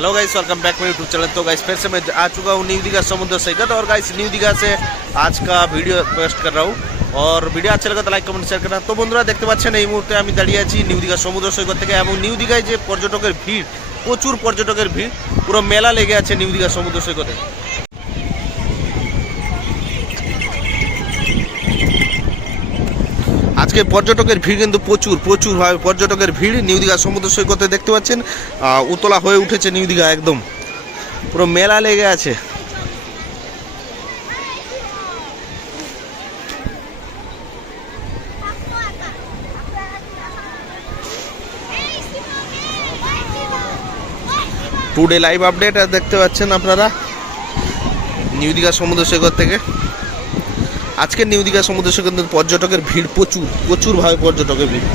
Hello guys welcome back मेरे YouTube channel तो guys फिर से मैं आ चुका हूँ न्यू दीघा समुद्र सैकत और गाइस न्यू दीघा से आज का वीडियो पोस्ट कर रहा हूँ और ভিডিও আচ্ছা লাগে তো লাইক কমেন্ট শেয়ার করা তো বন্ধুরা দেখতে পাচ্ছেন এই মুহূর্তে আমি দাঁড়িয়ে আছি নিউ দীঘা সমুদ্র সৈকত থেকে এবং নিউ দীঘায় যে পর্যটকের ভিড় প্রচুর পর্যটকের ভিড় পুরো মেলা লেগে আছে নিউ দীঘা সমুদ্র সৈকতে আজকে পর্যটকের ভিড় কিন্তু প্রচুর প্রচুর ভাবে পর্যটকের ভিড় নিউ দীঘা সমুদ্র সৈকতে দেখতে পাচ্ছেন। উতলা হয়ে উঠেছে নিউ দীঘা একদম। পুরো মেলা লেগে আছে। টুডে লাইভ আপডেট দেখতে পাচ্ছেন আপনারা। নিউ দীঘা সমুদ্র সৈকত থেকে। আজকের নিউ দীঘা সমুদ্র সৈকত পর্যটকের ভিড় প্রচুর প্রচুর ভাবে পর্যটকের ভিড়।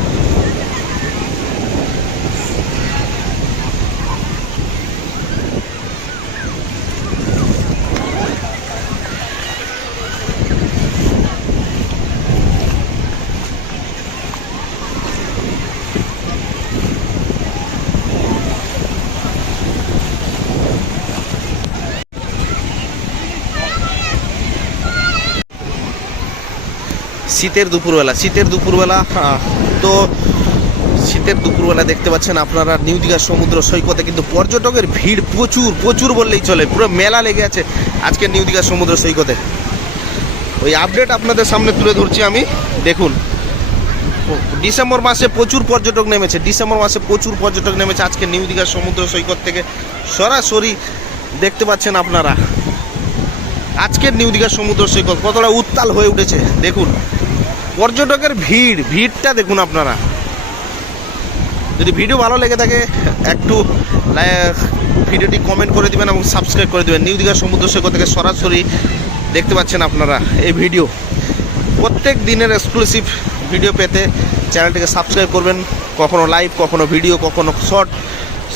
শীতের দুপুরবেলা শীতের দুপুরবেলা আহ, তো শীতের দুপুরবেলা দেখতে পাচ্ছেন আপনারা নিউ দীঘার সমুদ্র সৈকতে কিন্তু পর্যটকের ভিড় প্রচুর প্রচুর বললেই চলে পুরো মেলা লেগে আছে আজকে নিউ দীঘার সমুদ্র সৈকতে। ওই আপডেট আপনাদের সামনে তুলে ধরছি আমি দেখুন। ডিসেম্বর মাসে প্রচুর পর্যটক নেমেছে ডিসেম্বর মাসে প্রচুর পর্যটক নেমেছে আজকে নিউ দীঘার সমুদ্র সৈকত থেকে। সরাসরি দেখতে পাচ্ছেন আপনারা। আজকের নিউ দীঘার সমুদ্র সৈকত কতটা উত্তাল হয়ে উঠেছে দেখুন। পর্যটকের ভিড়, ভিড়টা দেখুন আপনারা। যদি ভিডিও ভালো লেগে থাকে, একটু ভিডিওটি কমেন্ট করে দেবেন এবং সাবস্ক্রাইব করে দেবেন। নিউ দীঘা সমুদ্র সৈকত থেকে সরাসরি দেখতে পাচ্ছেন আপনারা এই ভিডিও। প্রত্যেক দিনের এক্সক্লুসিভ ভিডিও পেতে চ্যানেলটিকে সাবস্ক্রাইব করবেন। কখনো লাইভ কখনো ভিডিও কখনো শর্ট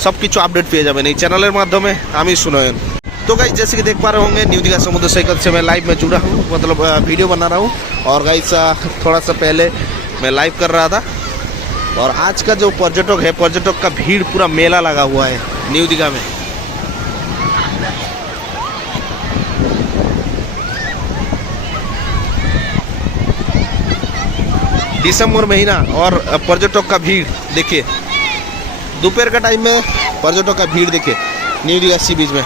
সব কিছু আপডেট পেয়ে যাবেন। এই চ্যানেলের মাধ্যমে আমি সুনয়ন। तो गाइस जैसे कि देख पा रहे होंगे न्यू दीघा समुद्र सैकत से मैं लाइव में जुड़ा हूँ मतलब वीडियो बना रहा हूँ। और गाइस अ, थोड़ा सा पहले मैं लाइव कर रहा था। और आज का जो पर्यटक है पर्यटक का भीड़ पूरा मेला लगा हुआ है न्यू दीघा में। दिसंबर महीना और पर्यटक का भीड़ देखिए। दोपहर का टाइम में पर्यटक का भीड़ देखिए न्यू दीघा सी बीच में।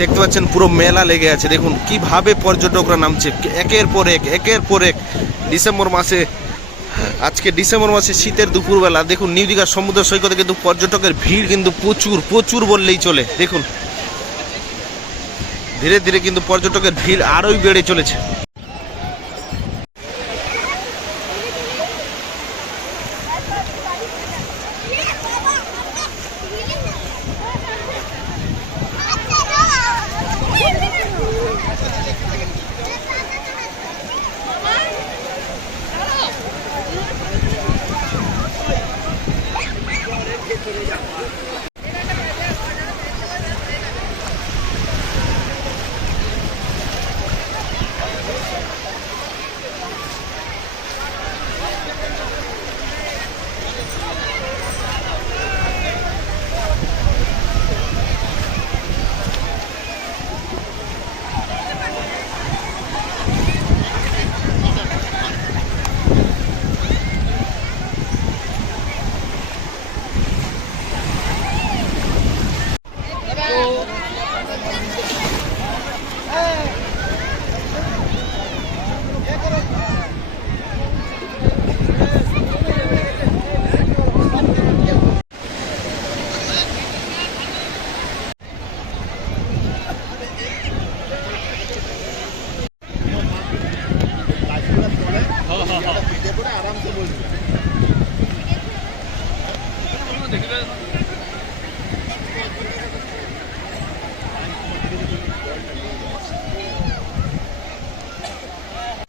দেখতে পাচ্ছেন পুরো মেলা লেগে আছে। দেখুন, কীভাবে পর্যটকরা নামছে। একের পর এক, একের পর এক। ডিসেম্বর মাসে, আজকে ডিসেম্বর মাসে শীতের দুপুরবেলা, দেখুন, নিউ দীঘার সমুদ্র সৈকতে কিন্তু পর্যটকের ভিড় কিন্তু প্রচুর প্রচুর বললেই চলে। দেখুন, ধীরে ধীরে কিন্তু পর্যটকের ভিড় আরোই বেড়ে চলেছে।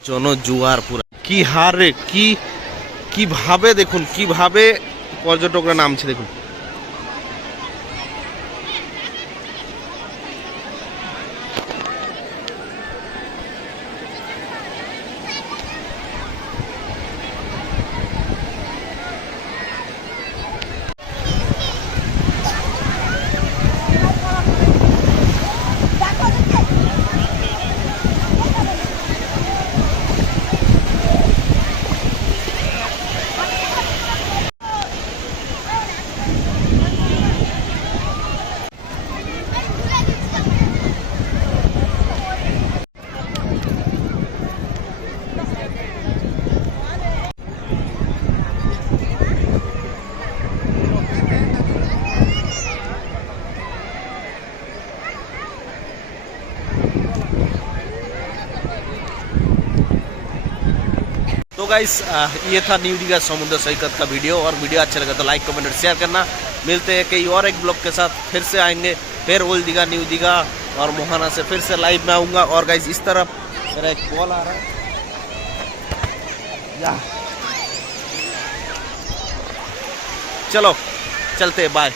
জনজুয়ার পুরা। কি হারে কি কীভাবে দেখুন কীভাবে পর্যটকরা নামছে দেখুন। तो गाइस ये था न्यू दीघा समुद्र सैकत का वीडियो और वीडियो अच्छा लगा तो लाइक कमेंट और शेयर करना। मिलते हैं कई और एक ब्लॉग के साथ, फिर से आएँगे, फिर ओल्ड दीघा न्यू दीघा और मोहाना से फिर से लाइव में आऊँगा। और गाइस इस तरफ़ मेरा एक कॉल आ रहा है। या। चलो, चलते बाय